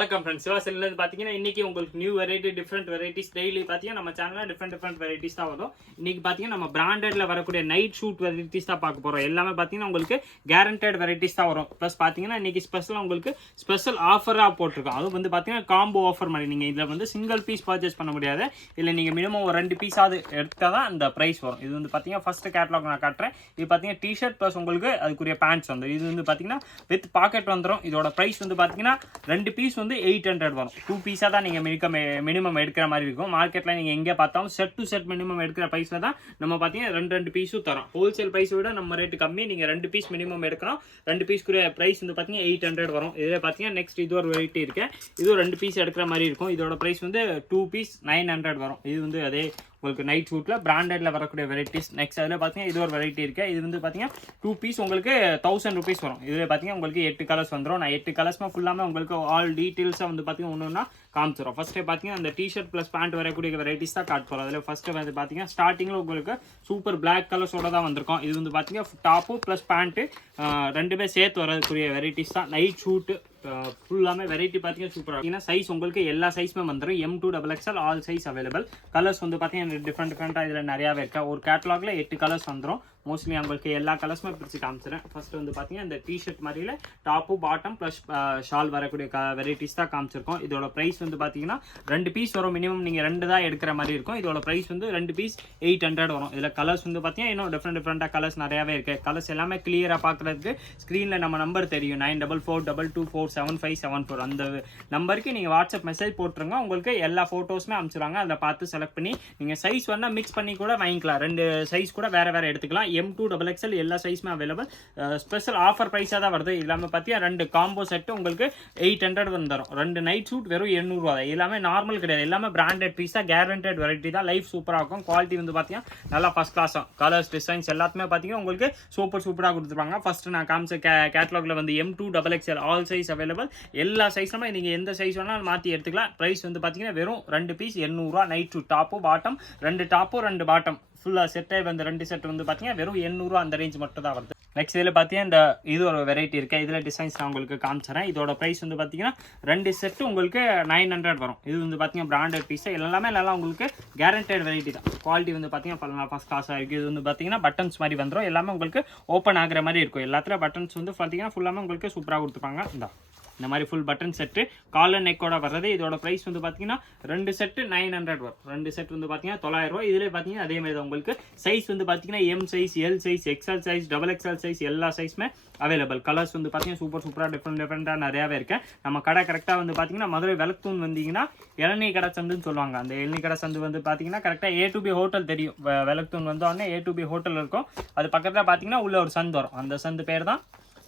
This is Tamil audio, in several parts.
வணக்கம் ஃப்ரெண்ட்ஸ். சிவாசனில் பார்த்தீங்கன்னா இன்னைக்கு உங்களுக்கு new variety different varieties daily பார்த்தீங்கன்னா நம்ம சேனலில் டிஃப்ரெண்ட் வெரைட்டிஸ் தான் வரும். இன்னைக்கு பார்த்தீங்கன்னா நம்ம பிராண்டட்ல வரக்கூடிய நைட் ஷூட் வெரைட்டிஸ் தான் பார்க்க போகிறோம். எல்லாமே பார்த்தீங்கன்னா உங்களுக்கு கேரண்டட் வெரைட்டிஸ் தான் வரும். ப்ளஸ் பார்த்தீங்கன்னா இன்னைக்கு ஸ்பெஷலாக உங்களுக்கு ஸ்பெஷல் ஆஃபராக போட்டிருக்கோம். அது வந்து பார்த்தீங்கன்னா காம்போ ஆஃபர் மாதிரி நீங்கள் இதில் வந்து சிங்கிள் பீஸ் பர்ச்சேஸ் பண்ண முடியாது. இல்லை நீங்கள் மினிமம் ஒரு 2 பீஸாவது எடுத்தால் தான் அந்த ப்ரைஸ் வரும். இது வந்து பார்த்தீங்கன்னா ஃபர்ஸ்ட் கேட்டலாக் நான் காட்டுறேன். இது பார்த்தீங்கன்னா டிஷர்ட் ப்ளஸ் உங்களுக்கு அதுக்குரிய பேண்ட்ஸ் வந்து இது வந்து பார்த்தீங்கன்னா வித் பாக்கெட் வந்துடும். இதோட ப்ரைஸ் வந்து பார்த்தீங்கன்னா 2 பீஸ் வந்து 800 வரும். 2 பீஸாக தான் நீங்கள் மினிமம் எடுக்கிற மாதிரி இருக்கும். மார்க்கெட்டில் நீங்கள் எங்கே பார்த்தாலும் செட் டு செட் மினிமம் எடுக்கிற ப்ரைஸில் தான் நம்ம பார்த்தீங்கன்னா 2 பீஸும் தரோம். ஹோல்சேல் ப்ரைஸை விட நம்ம ரேட்டு கம்மி. நீங்கள் 2 பீஸ் மினிமம் எடுக்கிறோம். 2 பீஸ்க்குரிய ப்ரைஸ் வந்து பார்த்தீங்கன்னா 800 வரும். இதில் பார்த்தீங்கன்னா நெக்ஸ்ட் இது ஒரு வெரைட்டி இருக்கு. இது 2 பீஸ் எடுக்கிற மாதிரி இருக்கும். இதோட ப்ரைஸ் வந்து 2 பீஸ் 900 வரும். இது வந்து அதே உங்களுக்கு நைட் ஷூட்டில் பிராண்டட்ல வரக்கூடிய வெரைட்டிஸ். நெக்ஸ்ட் அதில் பார்த்தீங்கன்னா இது ஒரு வெரைட்டி இருக்கு. இது வந்து பார்த்தீங்கன்னா 2 பீஸ் உங்களுக்கு 1000 rupees வரும். இதில் பார்த்தீங்கன்னா உங்களுக்கு 8 கலர்ஸ் வந்துடும். நான் 8 கலர்ஸ்மே ஃபுல்லாமே உங்களுக்கு ஆல் டீட்டெயில்ஸாக வந்து பார்த்தீங்கன்னா ஒன்று காமிச்சிடும். ஃபர்ஸ்ட்டே பார்த்தீங்கன்னா அந்த டிஷர்ட் ப்ளஸ் பேண்ட் வரக்கூடிய வெரைட்டிஸ் தான் காட்ட போகிறோம். அதில் ஃபர்ஸ்ட்டு வந்து பார்த்தீங்கன்னா ஸ்டார்டிங்கில் உங்களுக்கு சூப்பர் பிளாக் கலர்ஸோட தான் வந்திருக்கும். இது வந்து பார்த்தீங்கன்னா டாப்பு ப்ளஸ் பேண்ட்டு ரெண்டுமே சேர்த்து வரக்கூடிய வெரைட்டிஸ் தான். நைட் ஷூட்டு ஃபுல்லாமே வெரைட்டி பார்த்தீங்கன்னா சூப்பராக இருக்கும். சைஸ் உங்களுக்கு எல்லா சைஸுமே வந்துடும். M2 XXL all size available. Colours வந்து பார்த்தீங்கன்னா டிஃப்ரெண்ட்டாக இதில் நிறையாவே இருக்கா. ஒரு கேட்டலாகில் 8 கலர்ஸ் வந்துடும். மோஸ்ட்லி உங்களுக்கு எல்லா கலர்ஸுமே பிரித்து காமிச்சிடறேன். ஃபர்ஸ்ட் வந்து பார்த்தீங்கன்னா இந்த டிஷர்ட் மாதிரியில் டாப்பு பாட்டம் ப்ளஸ் ஷால் வரக்கூடிய வெரைட்டிஸ் தான் காமிச்சிருக்கோம். இதோட ப்ரைஸ் வந்து பார்த்தீங்கன்னா 2 பீஸ் வரும். மினிமம் நீங்கள் 2 தான் எடுக்கிற மாதிரி இருக்கும். இதோட ப்ரைஸ் வந்து 2 பீஸ் 800 வரும். இதில் கலர்ஸ் வந்து பார்த்தீங்கன்னா இன்னும் டிஃப்ரெண்ட்டாக கலர்ஸ் நிறையாவே இருக்குது. கலர்ஸ் எல்லாமே கிளியராக பார்க்குறதுக்கு ஸ்க்ரீனில் நம்ம நம்பர் தெரியும் 9442247574. அந்த நம்பருக்கு நீங்கள் வாட்ஸ்அப் மெசேஜ் போட்டுருங்க. உங்களுக்கு எல்லா ஃபோட்டோஸுமே அனுப்பிச்சுருவாங்க. அதில் பார்த்து செலக்ட் பண்ணி நீங்கள் சைஸ் வேணால் மிக்ஸ் பண்ணி கூட வாங்கிக்கலாம். 2 சைஸ் கூட வேறு எடுத்துக்கலாம். M2 XXL எல்லா சைஸுமே அவைலபிள். ஸ்பெஷல் ஆஃபர் ப்ரைஸாக தான் வருது. இல்லாமல் பார்த்தீங்கன்னா 2 காம்போ செட்டு உங்களுக்கு 800 வந்துடும். 2 நைட் ஷூட் வெறும் 800 தான். எல்லாமே நார்மல் கிடையாது. எல்லாமே பிராண்டட் பீஸ் தான். கேரண்டட் வெரைட்டி தான். லைஃப் சூப்பராக இருக்கும். குவாலிட்டி வந்து பார்த்தீங்கன்னா நல்லா ஃபர்ஸ்ட் கிளாஸாக கலர்ஸ் டிசைன்ஸ் எல்லாத்துமே பார்த்தீங்கன்னா உங்களுக்கு சூப்பராக கொடுத்துருப்பாங்க. ஃபர்ஸ்ட் நான் காமிச்ச கேட்டலாகில் வந்து M2 XXL all size available. எல்லா சைஸுமே நீங்கள் எந்த சைஸ் வேணாலும் மாற்றி எடுத்துக்கலாம். ப்ரைஸ் வந்து பார்த்தீங்கன்னா வெறும் 2 piece 800 night suit top bottom 2 top 2 bottom ஃபுல்லாக செட்டே வந்து 2 செட் வந்து பார்த்தீங்கன்னா வெறும் 800 அந்த ரேஞ்ச் மட்டும் தான் வருது. நெக்ஸ்ட் இதில் பார்த்தீங்கன்னா இந்த இது ஒரு வெரைட்டி இருக்கு. இதில் டிசைன்ஸ் நான் உங்களுக்கு காமிச்சிடறேன். இதோட ப்ரைஸ் வந்து பார்த்தீங்கன்னா 2 செட்டு உங்களுக்கு 900 வரும். இது வந்து பார்த்தீங்கன்னா பிராண்டட் பீஸ். எல்லாமே நல்லா உங்களுக்கு கேரண்டட் வெரைட்டி தான். குவாலிட்டி வந்து பார்த்தீங்கன்னா ஃபர்ஸ்ட் கிளாஸாக இருக்குது. இது வந்து பார்த்தீங்கன்னா பட்டன்ஸ் மாதிரி வந்துடும். எல்லாமே உங்களுக்கு ஓப்பன் ஆகிற மாதிரி இருக்கும். எல்லாத்துலேயும் பட்டன்ஸ் வந்து பார்த்தீங்கன்னா ஃபுல்லாமே உங்களுக்கு சூப்பராக கொடுத்துருப்பாங்க. இந்த மாதிரி ஃபுல் பட்டன் செட்டு காலர் நெக்கோட வர்றது. இதோட ப்ரைஸ் வந்து பார்த்தீங்கன்னா 2 செட்டு 900 வரும். 2 செட் வந்து பார்த்தீங்கன்னா 900 ரூபா. இதில் பார்த்தீங்கன்னா அதே மாதிரி தான் உங்களுக்கு சைஸ் வந்து பார்த்தீங்கன்னா M size L size XL size XXL size எல்லா சைஸுமே அவைலபிள். கலர்ஸ் வந்து பார்த்தீங்கன்னா சூப்பராக டிஃப்ரெண்ட்டாக நிறையாவே இருக்கு. நம்ம கடை கரெக்டாக வந்து பார்த்தீங்கன்னா மதுரை விளக்குத்தூண் வந்தீங்கன்னா இளநீ கடை சந்துன்னு சொல்லுவாங்க. அந்த இளநீ கடை சந்து வந்து பார்த்தீங்கன்னா கரெக்டாக A to B ஹோட்டல் தெரியும். விளக்குத்தூண் வந்தோடனே A to B ஹோட்டல் இருக்கும். அது பக்கத்தில் பார்த்தீங்கன்னா உள்ள ஒரு சந்து வரும். அந்த சந்து பேர் தான்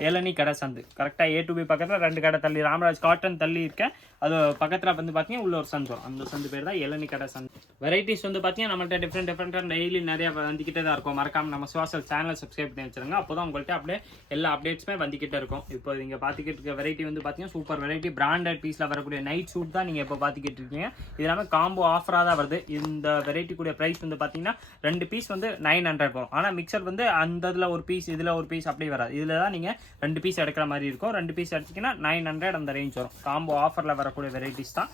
இளநீ கடை சந்து. கரெக்டாக A to B பக்கத்தில் 2 கடை தள்ளி ராமராஜ் காட்டன் தள்ளி இருக்கேன். அது பக்கத்தில் வந்து பார்த்தீங்கன்னா உள்ள ஒரு சந்து வரும். அந்த சந்து பேர் தான் இளநீ கடை சந்து. வெரைட்டிஸ் வந்து பார்த்தீங்கன்னா நம்மள்ட்ட டிஃப்ரெண்ட்டாக டெய்லி நிறைய வந்துக்கிட்டே தான் இருக்கும். மறக்காமல் நம்ம சிவாசல் சேனலை சப்ஸ்கிரைப் பண்ணி வச்சுருங்க. அப்போ தான் உங்கள்கிட்ட அப்படியே எல்லா அப்டேட்ஸுமே வந்துக்கிட்டே இருக்கும். இப்போ நீங்கள் பார்த்துக்கிட்டு இருக்க வெரைட்டி வந்து பார்த்தீங்கன்னா சூப்பர் வெரைட்டி பிராண்டட் பீஸில் வரக்கூடிய நைட் ஷூட் தான் நீங்கள் இப்போ பார்த்துக்கிட்டு இருக்கீங்க. இது எல்லாமே காம்போ ஆஃபராக தான் வருது. இந்த வெரைட்டி கூடிய ப்ரைஸ் வந்து பார்த்தீங்கன்னா 2 பீஸ் வந்து 900 வரும். ஆனால் மிக்சர் வந்து அந்த இதில் ஒரு பீஸ் இதில் ஒரு பீஸ் அப்படி வராது. இதில் தான் நீங்கள் 2 பீஸ் எடுக்கிற மாதிரி இருக்கும். 2 பீஸ் எடுத்திங்கன்னா 900 அந்த ரேஞ்ச் வரும். காம்போ ஆஃபரில் வரக்கூடிய வெரைட்டிஸ் தான்.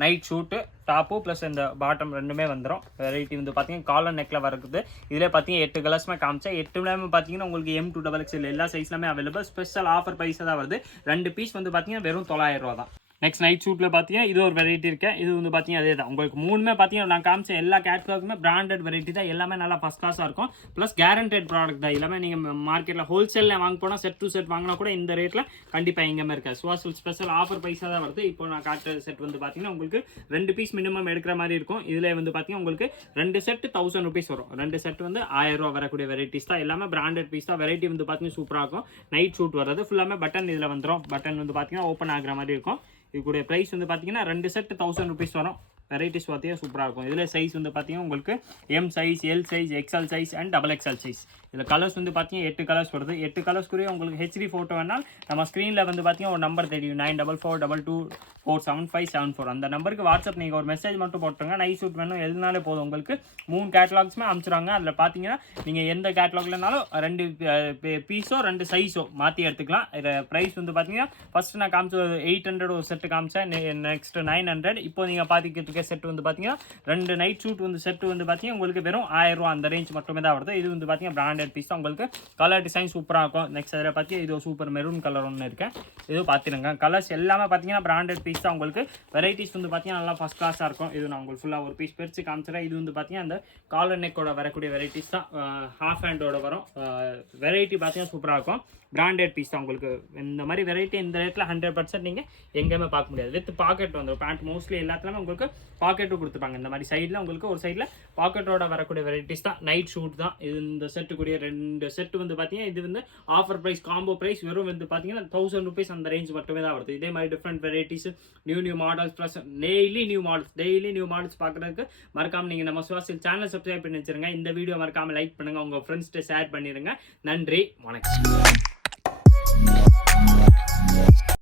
நைட் ஷூட்டு டாப்பு ப்ளஸ் இந்த பாட்டம் ரெண்டுமே வந்துடும். வெரைட்டி வந்து பார்த்தீங்கன்னா காலர் நெக்கில் வருது. இதில் பார்த்தீங்கன்னா 8 கலர்ஸ்மே காமிச்சேன். 8 பார்த்தீங்கன்னா உங்களுக்கு M2 XXL எல்லா சைஸ்லாமே அவைலபிள். ஸ்பெஷல் ஆஃபர் ப்ரைஸாக தான் வருது. 2 பீஸ் வந்து பார்த்தீங்கன்னா வெறும் 900 ரூபா தான். நெக்ஸ்ட் நைட் ஷூட்டில் பார்த்தீங்கன்னா இது ஒரு வெரைட்டி இருக்கு. இது வந்து பார்த்தீங்கன்னா அதே தான். உங்களுக்கு 3மே பார்த்தீங்கன்னா நான் காமிச்ச எல்லா கேட்லாகுமே பிராண்டட் வெரைட்டி தான். எல்லாமே நல்லா ஃபர்ஸ்ட் கிளாஸாக இருக்கும். ப்ளஸ் கேரண்டட் ப்ராடக்ட் தான். எல்லாமே நீங்கள் மார்க்கெட்டில் ஹோல்சேலில் வாங்க போனால் செட் டு செட் வாங்கினா கூட இந்த ரேட்டில் கண்டிப்பாக எங்கேயுமே இருக்காது. சுவாசல் ஸ்பெஷல் ஆஃபர் பைஸாக தான் வருது. இப்போ நான் காட்டுற செட் வந்து பார்த்தீங்கன்னா உங்களுக்கு 2 பீஸ் மினிமம் எடுக்கிற மாதிரி இருக்கும். இதில் வந்து பார்த்தீங்கன்னா உங்களுக்கு 2 செட் 1000 rupees வரும். 2 செட் வந்து 1000 ரூபா வரக்கூடிய வெரைட்டிஸ் தான். எல்லாமே பிராண்டட் பீஸ் தான். வெரைட்டி வந்து பார்த்தீங்கன்னா சூப்பராக இருக்கும். நைட் ஷூட் வர்றது ஃபுல்லாமே பட்டன் இதில் வந்துடும். பட்டன் வந்து பார்த்தீங்கன்னா ஓப்பன் ஆகிற மாதிரி இருக்கும். இதுக்குடைய ப்ரைஸ் வந்து பார்த்தீங்கன்னா 2 செட் 1000 rupees வரும். வெரைட்டிஸ் பார்த்தீங்கன்னா சூப்பராக இருக்கும். இதில் சைஸ் வந்து பார்த்தீங்கன்னா உங்களுக்கு M size, L size, XL size and double XL size. இதில் கலர்ஸ் வந்து பார்த்தீங்கன்னா 8 கலர்ஸ் வருது. 8 கலர்ஸ்க்குரிய உங்களுக்கு ஹெச்டி ஃபோட்டோ வேணால் நம்ம ஸ்க்ரீனில் வந்து பார்த்தீங்கன்னா ஒரு நம்பர் தெரியும், 9442247574. அந்த நம்பருக்கு வாட்ஸ்அப் நீங்கள் ஒரு மெசேஜ் மட்டும் போட்டுருங்க. நைட் ஷூட் வேணும் எழுதினாலே போதும். உங்களுக்கு 3 கேட்லாக்ஸுமே அனுப்பிச்சுறாங்க. அதில் பார்த்தீங்கன்னா நீங்கள் எந்த கேட்லாக்லனாலும் 2 பீஸோ 2 சைஸோ மாற்றி எடுத்துக்கலாம். இதில் ப்ரைஸ் வந்து பார்த்தீங்கன்னா ஃபஸ்ட்டு நான் காமிச்ச 800 ஒரு செட்டு காமிச்சேன், நெக்ஸ்ட் 900. இப்போ நீங்கள் பார்த்துக்கிட்டு செட்டு வந்து பார்த்தீங்கன்னா 2 நைட் ஷூட் வந்து செட்டு வந்து பார்த்தீங்கன்னா உங்களுக்கு வெறும் 1000 ரூபா அந்த ரேஞ்ச் மட்டுமே தான் வருது. இது வந்து பார்த்தீங்கன்னா பிராண்டட் பீஸ் தான். உங்களுக்கு கலர் டிசைன் சூப்பராக இருக்கும். நெக்ஸ்ட் அதில் பார்த்தீங்கன்னா இது சூப்பர் மெரூன் கலர் ஒன்று இருக்கேன், இது பார்த்துருங்க. கலர்ஸ் எல்லாமே பார்த்தீங்கன்னா பிராண்டட் பீஸ் தான். உங்களுக்கு வெரைட்டிஸ் வந்து பார்த்தீங்கன்னா நல்லா ஃபஸ்ட் கிளாஸாக இருக்கும். இது நான் உங்களுக்கு ஃபுல்லாக ஒரு பீஸ் பிரித்து காமிச்சிடறேன். இது வந்து பார்த்தீங்கன்னா அந்த காலர் நெக்கோட வரக்கூடிய வெரைட்டிஸ் தான், ஹாஃப் ஹேண்டோட வரும். வெரைட்டி பார்த்தீங்கன்னா சூப்பராக இருக்கும். பிராண்டட் பீஸ் தான். உங்களுக்கு இந்த மாதிரி வெரைட்டி இந்த ரேட்டில் 100% நீங்கள் எங்கேயுமே பார்க்க முடியாது. வித் பாக்கெட் வந்துடும். பேண்ட் மோஸ்ட்லி எல்லாத்துலேயுமே உங்களுக்கு பாக்கெட்டும் கொடுத்துருப்பாங்க. இந்த மாதிரி சைடில் உங்களுக்கு ஒரு சைடில் பாக்கெட்டோட வரக்கூடிய வெரைட்டிஸ் தான். நைட் ஷூட் தான் இது. இந்த செட்டுக்குரிய 2 செட்டு வந்து பார்த்தீங்கன்னா இது வந்து ஆஃபர் ப்ரைஸ், காம்போ ப்ரைஸ் வெறும் வந்து பார்த்தீங்கன்னா 1000 rupees அந்த ரேஞ்ச் மட்டுமே தான் வருது. இதே மாதிரி different varieties, new models plus daily new models பார்க்குறதுக்கு மறக்காமல் நீங்கள் நம்ம சுவாசில் சேனல் சப்ஸ்கிரைப் பண்ணி வச்சுருங்க. இந்த வீடியோ மறக்காமல் லைக் பண்ணுங்கள், உங்கள் ஃப்ரெண்ட்ஸ்கிட்ட ஷேர் பண்ணிடுங்க. நன்றி, வணக்கம்.